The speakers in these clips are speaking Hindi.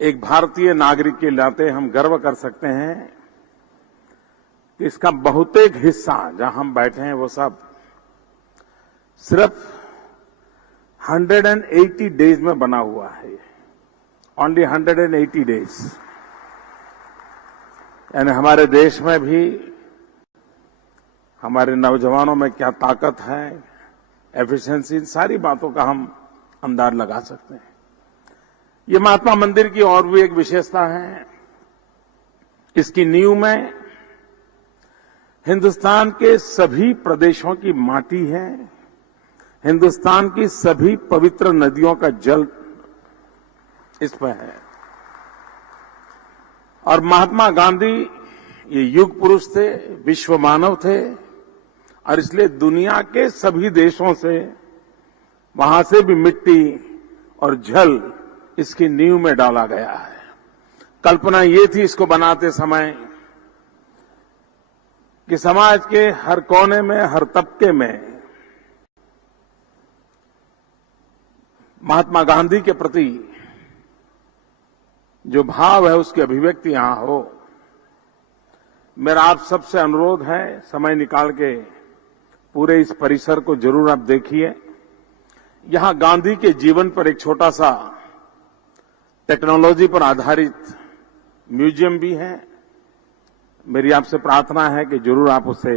एक भारतीय नागरिक के नाते हम गर्व कर सकते हैं कि इसका बहुतेक हिस्सा जहां हम बैठे हैं वो सब सिर्फ 180 डेज में बना हुआ है। Only 180 days. यानी हमारे देश में भी हमारे नौजवानों में क्या ताकत है, एफिशिएंसी, इन सारी बातों का हम अंदाज लगा सकते हैं। ये महात्मा मंदिर की और भी एक विशेषता है। इसकी नींव में हिंदुस्तान के सभी प्रदेशों की माटी है, हिंदुस्तान की सभी पवित्र नदियों का जल इस पर है। और महात्मा गांधी ये युग पुरुष थे, विश्व मानव थे, और इसलिए दुनिया के सभी देशों से वहां से भी मिट्टी और जल इसकी नींव में डाला गया है। कल्पना ये थी इसको बनाते समय कि समाज के हर कोने में, हर तबके में महात्मा गांधी के प्रति जो भाव है उसकी अभिव्यक्ति यहां हो। मेरा आप सबसे अनुरोध है, समय निकाल के पूरे इस परिसर को जरूर आप देखिए। यहां गांधी के जीवन पर एक छोटा सा टेक्नोलॉजी पर आधारित म्यूजियम भी है। मेरी आपसे प्रार्थना है कि जरूर आप उसे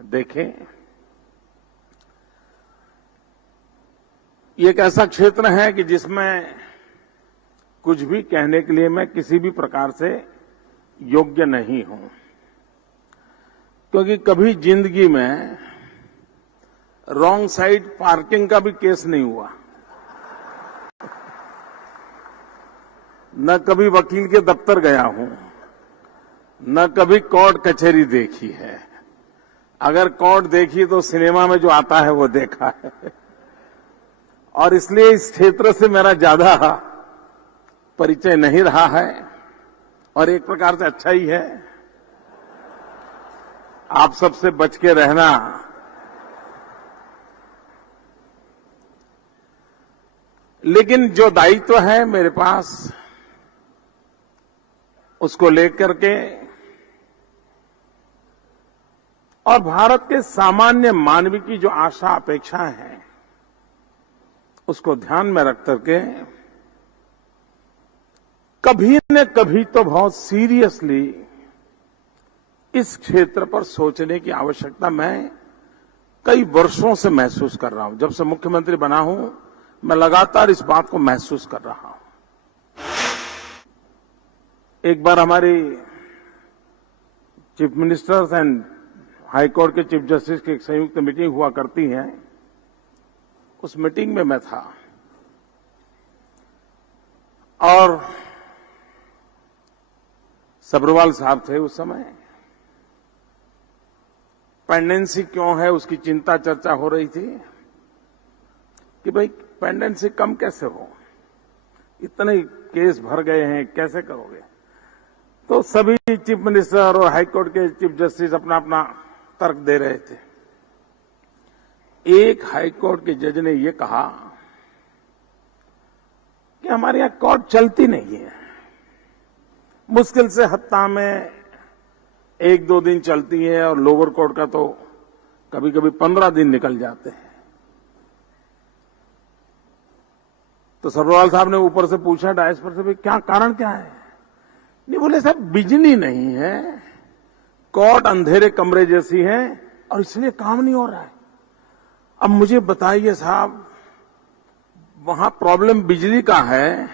देखें। ये एक ऐसा क्षेत्र है कि जिसमें कुछ भी कहने के लिए मैं किसी भी प्रकार से योग्य नहीं हूं, क्योंकि कभी जिंदगी में रॉन्ग साइड पार्किंग का भी केस नहीं हुआ, न कभी वकील के दफ्तर गया हूं, न कभी कोर्ट कचहरी देखी है। अगर कोर्ट देखी तो सिनेमा में जो आता है वो देखा है, और इसलिए इस क्षेत्र से मेरा ज्यादा परिचय नहीं रहा है, और एक प्रकार से अच्छा ही है। आप सबसे बच के रहना। लेकिन जो दायित्व है मेरे पास, उसको लेकर के और भारत के सामान्य मानव की जो आशा अपेक्षाएं हैं उसको ध्यान में रख करके कभी न कभी तो बहुत सीरियसली इस क्षेत्र पर सोचने की आवश्यकता मैं कई वर्षों से महसूस कर रहा हूं। जब से मुख्यमंत्री बना हूं मैं लगातार इस बात को महसूस कर रहा हूं। एक बार हमारी chief ministers and high court के चीफ जस्टिस की एक संयुक्त मीटिंग हुआ करती है। उस मीटिंग में मैं था और सब्रवाल साहब थे उस समय। पेंडेंसी क्यों है उसकी चिंता चर्चा हो रही थी कि भाई पेंडेंसी कम कैसे हो, इतने केस भर गए हैं, कैसे करोगे। तो सभी चीफ मिनिस्टर और हाईकोर्ट के चीफ जस्टिस अपना अपना तर्क दे रहे थे। एक हाईकोर्ट के जज ने यह कहा कि हमारे यहां कोर्ट चलती नहीं है, मुश्किल से हफ्ता में 1-2 दिन चलती है, और लोअर कोर्ट का तो कभी कभी 15 दिन निकल जाते हैं। तो सब्रवाल साहब ने ऊपर से पूछा डायस पर से, भाई क्या कारण क्या है। नहीं, बोले साहब बिजली नहीं है, कोर्ट अंधेरे कमरे जैसी है और इसलिए काम नहीं हो रहा है। अब मुझे बताइए साहब, वहां प्रॉब्लम बिजली का है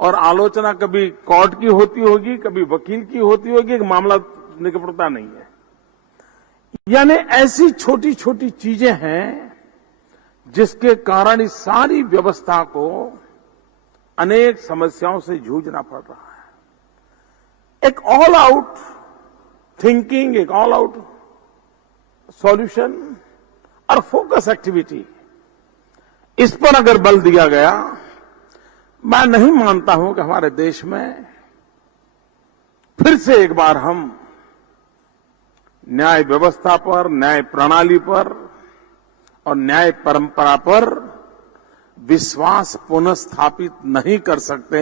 और आलोचना कभी कोर्ट की होती होगी, कभी वकील की होती होगी, एक मामला निपटता नहीं है। यानी ऐसी छोटी छोटी चीजें हैं जिसके कारण इस सारी व्यवस्था को अनेक समस्याओं से जूझना पड़ रहा है। एक ऑल आउट थिंकिंग, एक ऑल आउट सॉल्यूशन और फोकस एक्टिविटी, इस पर अगर बल दिया गया, मैं नहीं मानता हूं कि हमारे देश में फिर से एक बार हम न्याय व्यवस्था पर, न्याय प्रणाली पर और न्याय परंपरा पर विश्वास पुनः स्थापित नहीं कर सकते,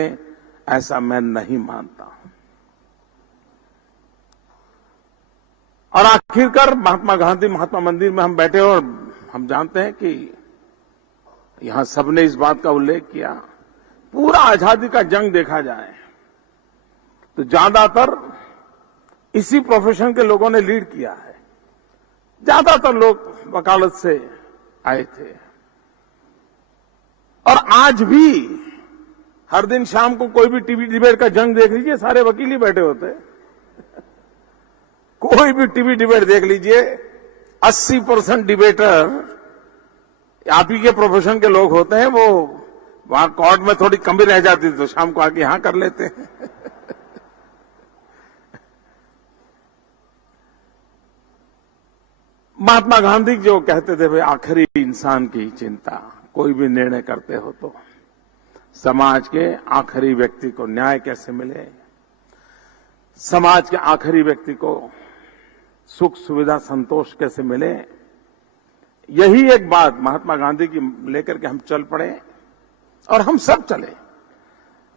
ऐसा मैं नहीं मानता। और आखिरकार महात्मा गांधी महात्मा मंदिर में हम बैठे और हम जानते हैं कि यहां सबने इस बात का उल्लेख किया, पूरा आजादी का जंग देखा जाए तो ज्यादातर इसी प्रोफेशन के लोगों ने लीड किया है। ज्यादातर लोग वकालत से आए थे और आज भी हर दिन शाम को कोई भी टीवी डिबेट का जंग देख लीजिए, सारे वकील ही बैठे होते हैं। कोई भी टीवी डिबेट देख लीजिए, 80% डिबेटर आप ही के प्रोफेशन के लोग होते हैं। वो वहां कोर्ट में थोड़ी कमी रह जाती तो शाम को आके यहां कर लेते हैं। महात्मा गांधी जो कहते थे, भाई आखिरी इंसान की चिंता, कोई भी निर्णय करते हो तो समाज के आखिरी व्यक्ति को न्याय कैसे मिले, समाज के आखिरी व्यक्ति को सुख सुविधा संतोष कैसे मिले, यही एक बात महात्मा गांधी की लेकर के हम चल पड़े और हम सब चले।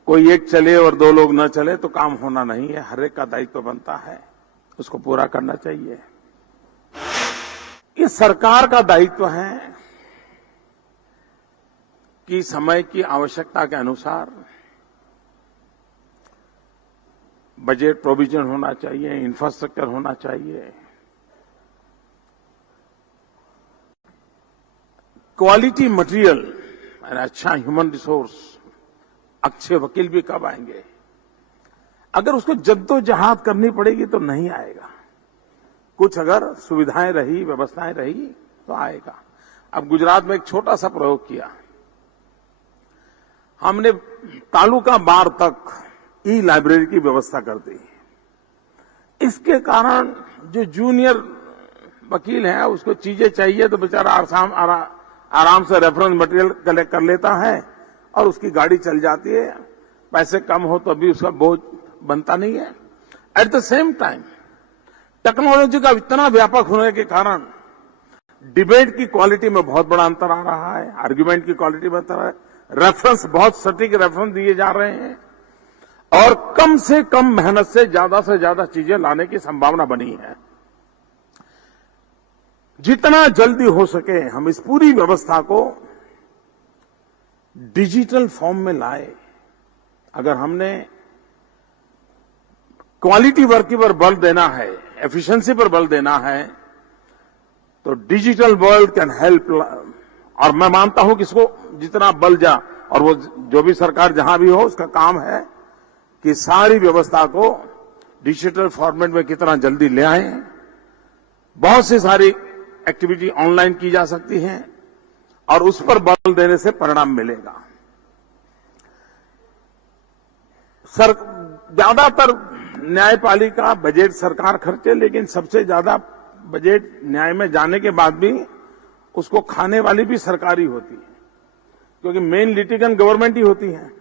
कोई एक चले और दो लोग न चले तो काम होना नहीं है। हर एक का दायित्व बनता है, उसको पूरा करना चाहिए। ये सरकार का दायित्व है कि समय की आवश्यकता के अनुसार बजट प्रोविजन होना चाहिए, इंफ्रास्ट्रक्चर होना चाहिए, क्वालिटी मटेरियल, अच्छा ह्यूमन रिसोर्स। अच्छे वकील भी कब आएंगे? अगर उसको जद्दोजहद करनी पड़ेगी तो नहीं आएगा। कुछ अगर सुविधाएं रही, व्यवस्थाएं रही तो आएगा। अब गुजरात में एक छोटा सा प्रयोग किया, हमने तालुका बार तक ई लाइब्रेरी की व्यवस्था कर दी। इसके कारण जो जूनियर वकील है उसको चीजें चाहिए तो बेचारा आराम से रेफरेंस मटेरियल कलेक्ट कर लेता है और उसकी गाड़ी चल जाती है। पैसे कम हो तो अभी उसका बोझ बनता नहीं है। At the same time technology का इतना व्यापक होने के कारण डिबेट की क्वालिटी में बहुत बड़ा अंतर आ रहा है, आर्ग्यूमेंट की क्वालिटी में अंतर है, रेफरेंस बहुत सटीक रेफरेंस दिए जा रहे हैं और कम से कम मेहनत से ज्यादा चीजें लाने की संभावना बनी है। जितना जल्दी हो सके हम इस पूरी व्यवस्था को डिजिटल फॉर्म में लाए। अगर हमने क्वालिटी वर्क पर बल देना है, एफिशिएंसी पर बल देना है, तो डिजिटल वर्ल्ड कैन हेल्प। और मैं मानता हूं कि इसको जितना बल जा, और वो जो भी सरकार जहां भी हो उसका काम है कि सारी व्यवस्था को डिजिटल फॉर्मेट में कितना जल्दी ले आए। बहुत सी सारी एक्टिविटी ऑनलाइन की जा सकती है और उस पर बल देने से परिणाम मिलेगा। ज्यादातर न्यायपालिका बजट सरकार खर्चे, लेकिन सबसे ज्यादा बजट न्याय में जाने के बाद भी उसको खाने वाली भी सरकार ही होती है, क्योंकि मेन लिटिगेंट गवर्नमेंट ही होती है।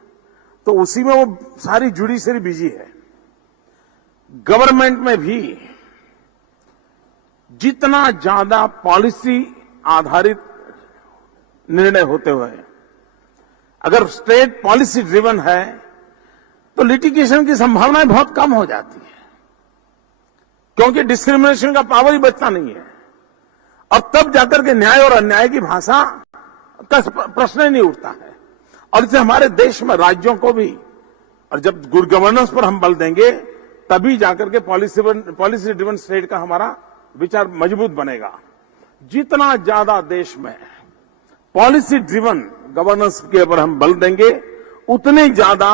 तो उसी में वो सारी जुडिशरी बिजी है। गवर्नमेंट में भी जितना ज्यादा पॉलिसी आधारित निर्णय होते हुए, अगर स्टेट पॉलिसी ड्रिवन है तो लिटिगेशन की संभावनाएं बहुत कम हो जाती है, क्योंकि डिस्क्रिमिनेशन का पावर ही बचता नहीं है। और तब जाकर के न्याय और अन्याय की भाषा का प्रश्न ही नहीं उठता है। और इससे हमारे देश में राज्यों को भी, और जब गुड गवर्नेंस पर हम बल देंगे तभी जाकर के पॉलिसी ड्रिवन स्टेट का हमारा विचार मजबूत बनेगा। जितना ज्यादा देश में पॉलिसी ड्रिवन गवर्नेंस के ऊपर हम बल देंगे, उतने ज्यादा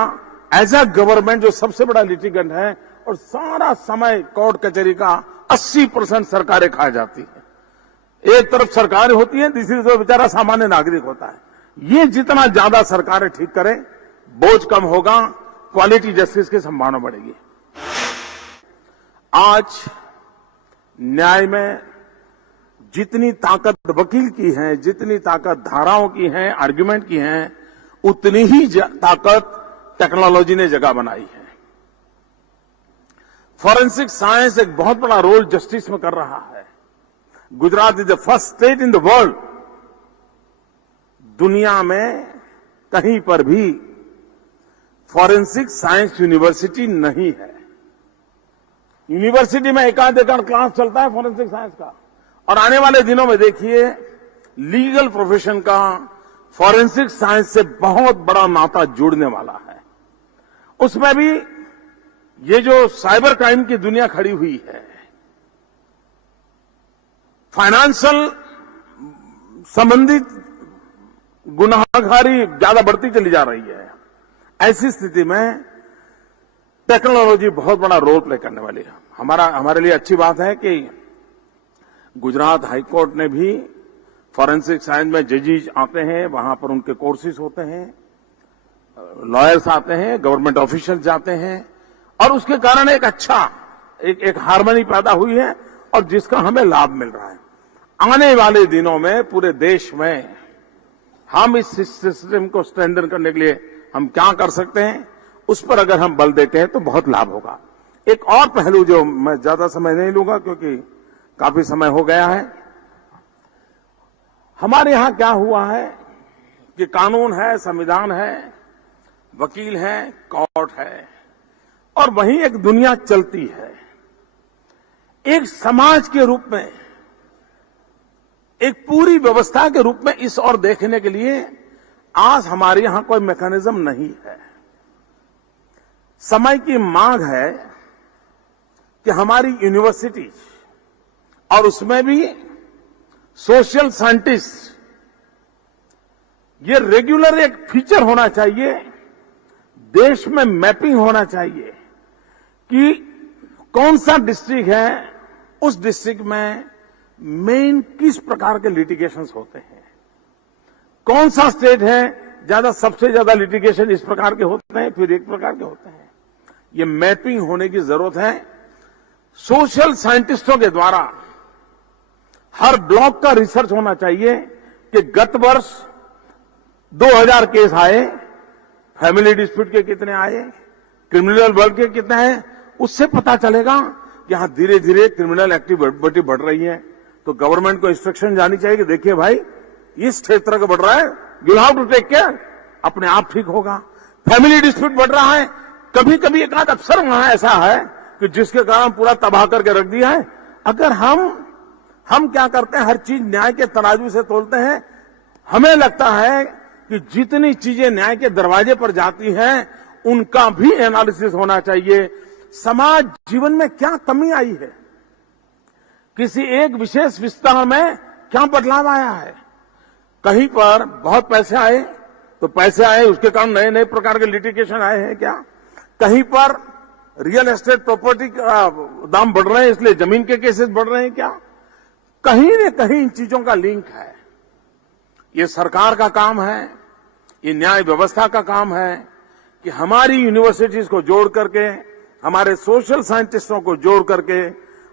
एज अ गवर्नमेंट जो सबसे बड़ा लिटिगेंट है और सारा समय कोर्ट कचहरी का 80% सरकारें खा जाती है। एक तरफ सरकार होती है, दूसरी तरफ बेचारा सामान्य नागरिक होता है। ये जितना ज्यादा सरकारें ठीक करें, बोझ कम होगा, क्वालिटी जस्टिस की संभावना बढ़ेगी। आज न्याय में जितनी ताकत वकील की है, जितनी ताकत धाराओं की है, आर्ग्यूमेंट की है, उतनी ही ताकत टेक्नोलॉजी ने जगह बनाई है। फॉरेंसिक साइंस एक बहुत बड़ा रोल जस्टिस में कर रहा है। Gujarat is the first state in the world, दुनिया में कहीं पर भी फॉरेंसिक साइंस यूनिवर्सिटी नहीं है। यूनिवर्सिटी में एकाध क्लास चलता है फॉरेंसिक साइंस का, और आने वाले दिनों में देखिए लीगल प्रोफेशन का फॉरेंसिक साइंस से बहुत बड़ा नाता जुड़ने वाला है। उसमें भी ये जो साइबर क्राइम की दुनिया खड़ी हुई है, फाइनेंशियल संबंधित गुनाहगारी ज्यादा बढ़ती चली जा रही है, ऐसी स्थिति में टेक्नोलॉजी बहुत बड़ा रोल प्ले करने वाली है। हमारे लिए अच्छी बात है कि गुजरात हाईकोर्ट ने भी फॉरेंसिक साइंस में जजेस आते हैं, वहां पर उनके कोर्सेज होते हैं, लॉयर्स आते हैं, गवर्नमेंट ऑफिशियल जाते हैं, और उसके कारण एक अच्छा एक हार्मनी पैदा हुई है और जिसका हमें लाभ मिल रहा है। आने वाले दिनों में पूरे देश में हम इस सिस्टम को स्ट्रेंथन करने के लिए हम क्या कर सकते हैं, उस पर अगर हम बल देते हैं तो बहुत लाभ होगा। एक और पहलू जो मैं ज्यादा समय नहीं लूंगा क्योंकि काफी समय हो गया है, हमारे यहां क्या हुआ है कि कानून है, संविधान है, वकील है, कोर्ट है, और वहीं एक दुनिया चलती है। एक समाज के रूप में, एक पूरी व्यवस्था के रूप में इस ओर देखने के लिए आज हमारे यहां कोई मैकेनिज्म नहीं है। समय की मांग है कि हमारी यूनिवर्सिटी और उसमें भी सोशल साइंटिस्ट, ये रेगुलर एक फीचर होना चाहिए, देश में मैपिंग होना चाहिए कि कौन सा डिस्ट्रिक्ट है, उस डिस्ट्रिक्ट में मेन किस प्रकार के लिटिगेशंस होते हैं, कौन सा स्टेट है सबसे ज्यादा लिटिगेशन इस प्रकार के होते हैं, फिर एक प्रकार के होते हैं। ये मैपिंग होने की जरूरत है। सोशल साइंटिस्टों के द्वारा हर ब्लॉक का रिसर्च होना चाहिए कि गत वर्ष 2000 केस आए, फैमिली डिस्प्यूट के कितने आए, क्रिमिनल वर्क के कितने हैं, उससे पता चलेगा कि यहां धीरे धीरे क्रिमिनल एक्टिविटी बढ़ रही है। तो गवर्नमेंट को इंस्ट्रक्शन जानी चाहिए कि देखिए भाई इस क्षेत्र का बढ़ रहा है, you have to take care, अपने आप ठीक होगा। फैमिली डिस्प्यूट बढ़ रहा है, कभी कभी एक आध अफसर वहां ऐसा है कि जिसके कारण पूरा तबाह करके रख दिया है। अगर हम क्या करते हैं, हर चीज न्याय के तराजू से तोलते हैं। हमें लगता है कि जितनी चीजें न्याय के दरवाजे पर जाती हैं उनका भी एनालिसिस होना चाहिए। समाज जीवन में क्या कमी आई है, किसी एक विशेष विस्तार में क्या बदलाव आया है। कहीं पर बहुत पैसे आए तो पैसे आए, उसके कारण नए नए प्रकार के लिटिगेशन आए हैं क्या, कहीं पर रियल एस्टेट प्रॉपर्टी का दाम बढ़ रहे हैं इसलिए जमीन के केसेस बढ़ रहे हैं क्या, कहीं न कहीं इन चीजों का लिंक है। ये सरकार का काम है, ये न्याय व्यवस्था का काम है कि हमारी यूनिवर्सिटीज को जोड़ करके, हमारे सोशल साइंटिस्टों को जोड़ करके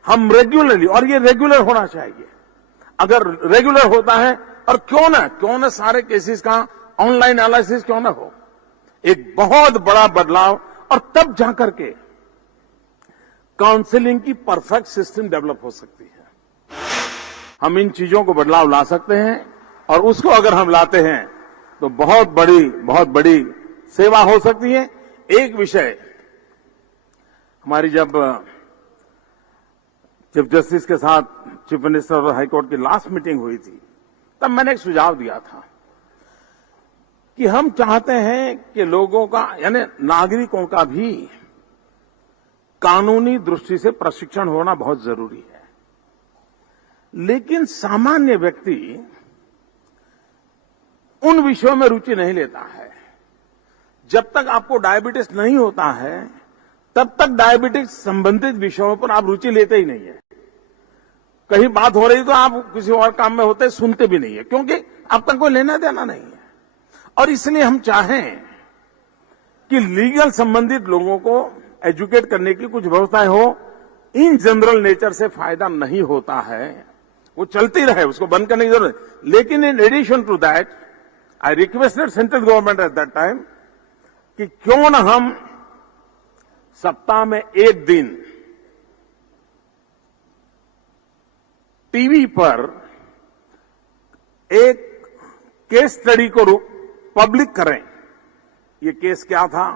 हम रेगुलरली, और ये रेगुलर होना चाहिए। अगर रेगुलर होता है, और क्यों न सारे केसेस का ऑनलाइन एनालिसिस क्यों न हो, एक बहुत बड़ा बदलाव, और तब जाकर के काउंसलिंग की परफेक्ट सिस्टम डेवलप हो सकती है। हम इन चीजों को बदलाव ला सकते हैं, और उसको अगर हम लाते हैं तो बहुत बड़ी सेवा हो सकती है। एक विषय, हमारी जब चीफ जस्टिस के साथ चीफ मिनिस्टर और हाईकोर्ट की लास्ट मीटिंग हुई थी, तब मैंने एक सुझाव दिया था कि हम चाहते हैं कि लोगों का, यानी नागरिकों का भी कानूनी दृष्टि से प्रशिक्षण होना बहुत जरूरी है। लेकिन सामान्य व्यक्ति उन विषयों में रुचि नहीं लेता है। जब तक आपको डायबिटीज नहीं होता है तब तक डायबिटिक्स संबंधित विषयों पर आप रुचि लेते ही नहीं है। कहीं बात हो रही तो आप किसी और काम में होते, सुनते भी नहीं है, क्योंकि आपका कोई लेना देना नहीं है। और इसलिए हम चाहें कि लीगल संबंधित लोगों को एजुकेट करने की कुछ व्यवस्थाएं हो। इन जनरल नेचर से फायदा नहीं होता है, वो चलती रहे, उसको बंद करने की जरूरत है। लेकिन in addition to that I requested central government at that time कि क्यों न हम सप्ताह में एक दिन टीवी पर एक केस स्टडी को पब्लिक करें। ये केस क्या था,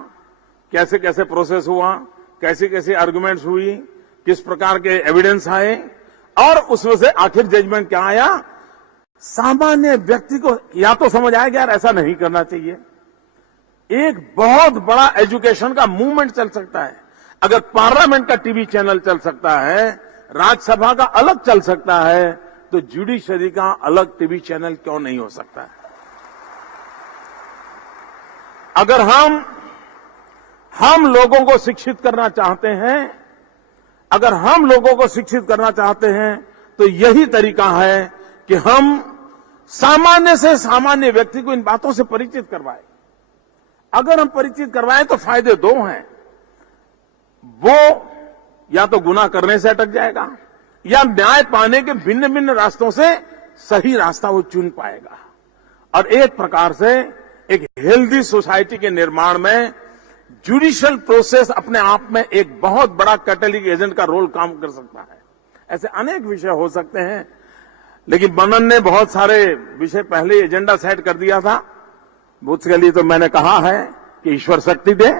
कैसे कैसे प्रोसेस हुआ, कैसी कैसी आर्गुमेंट्स हुई, किस प्रकार के एविडेंस आए और उसमें से आखिर जजमेंट क्या आया। सामान्य व्यक्ति को या तो समझ आया कि यार ऐसा नहीं करना चाहिए। एक बहुत बड़ा एजुकेशन का मूवमेंट चल सकता है। अगर पार्लियामेंट का टीवी चैनल चल सकता है, राज्यसभा का अलग चल सकता है, तो जुडिशरी का अलग टीवी चैनल क्यों नहीं हो सकता है। अगर हम लोगों को शिक्षित करना चाहते हैं, अगर हम लोगों को शिक्षित करना चाहते हैं, तो यही तरीका है कि हम सामान्य से सामान्य व्यक्ति को इन बातों से परिचित करवाएं। अगर हम परिचित करवाएं तो फायदे दो हैं। वो या तो गुनाह करने से अटक जाएगा या न्याय पाने के भिन्न भिन्न रास्तों से सही रास्ता वो चुन पाएगा। और एक प्रकार से एक हेल्दी सोसाइटी के निर्माण में जुडिशियल प्रोसेस अपने आप में एक बहुत बड़ा कैटलिटिक एजेंट का रोल काम कर सकता है। ऐसे अनेक विषय हो सकते हैं, लेकिन मनन ने बहुत सारे विषय पहले एजेंडा सेट कर दिया था। उसके लिए तो मैंने कहा है कि ईश्वर शक्ति दे।